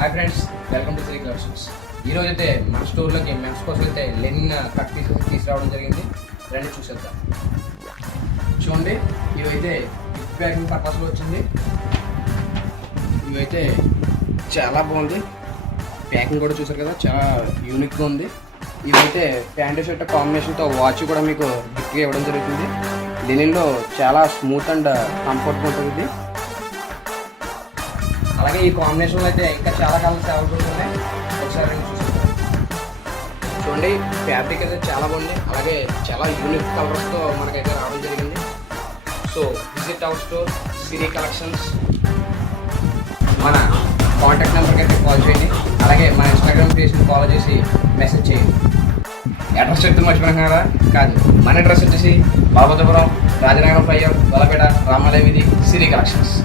Hi friends, welcome to Sri collections. ఈరోజు అయితే మన స్టోర్లోకి మెన్స్ కోసం అయితే లెనిన్ కట్ పీసెస్ తీసుకురావడం జరిగింది. రండి చూసేద్దాం. చూడండి, ఇవైతే గిఫ్ట్ ప్యాకింగ్ పర్పస్లో వచ్చింది. ఇవైతే చాలా బాగుంది. ప్యాకింగ్ కూడా చూసారు కదా, చాలా యూనిక్గా ఉంది. ఇవైతే ప్యాంటు షర్ట్ కాంబినేషన్తో వాచ్ కూడా మీకు గిఫ్ట్గా ఇవ్వడం జరుగుతుంది. లెనిన్లో చాలా స్మూత్ అండ్ కంఫర్ట్గా ఉంటుంది ఇది. అలాగే ఈ కాంబినేషన్లో అయితే ఇంకా చాలా కలర్స్ అవైలబుల్ ఉన్నాయి. ఒకసారి చూడండి, ఫ్యాబ్రిక్ అయితే చాలా బాగుంది. అలాగే చాలా యూనిక్ కలర్స్తో మనకైతే రావడం జరిగింది. So visit our store Siri collections. మన కాంటాక్ట్ నెంబర్కి అయితే కాల్ చేయండి. అలాగే మన ఇన్స్టాగ్రామ్ పేజ్ని ఫాలో చేసి మెసేజ్ చేయండి. అడ్రస్ చెప్తే మర్చిపోయినారా? కాదు, మన అడ్రస్ వచ్చేసి బాలభద్రపురం, రాజనగరం ఫ్లైఓవర్, గొల్లపేట, రామాలయ వీధి, సిరీ కలెక్షన్స్.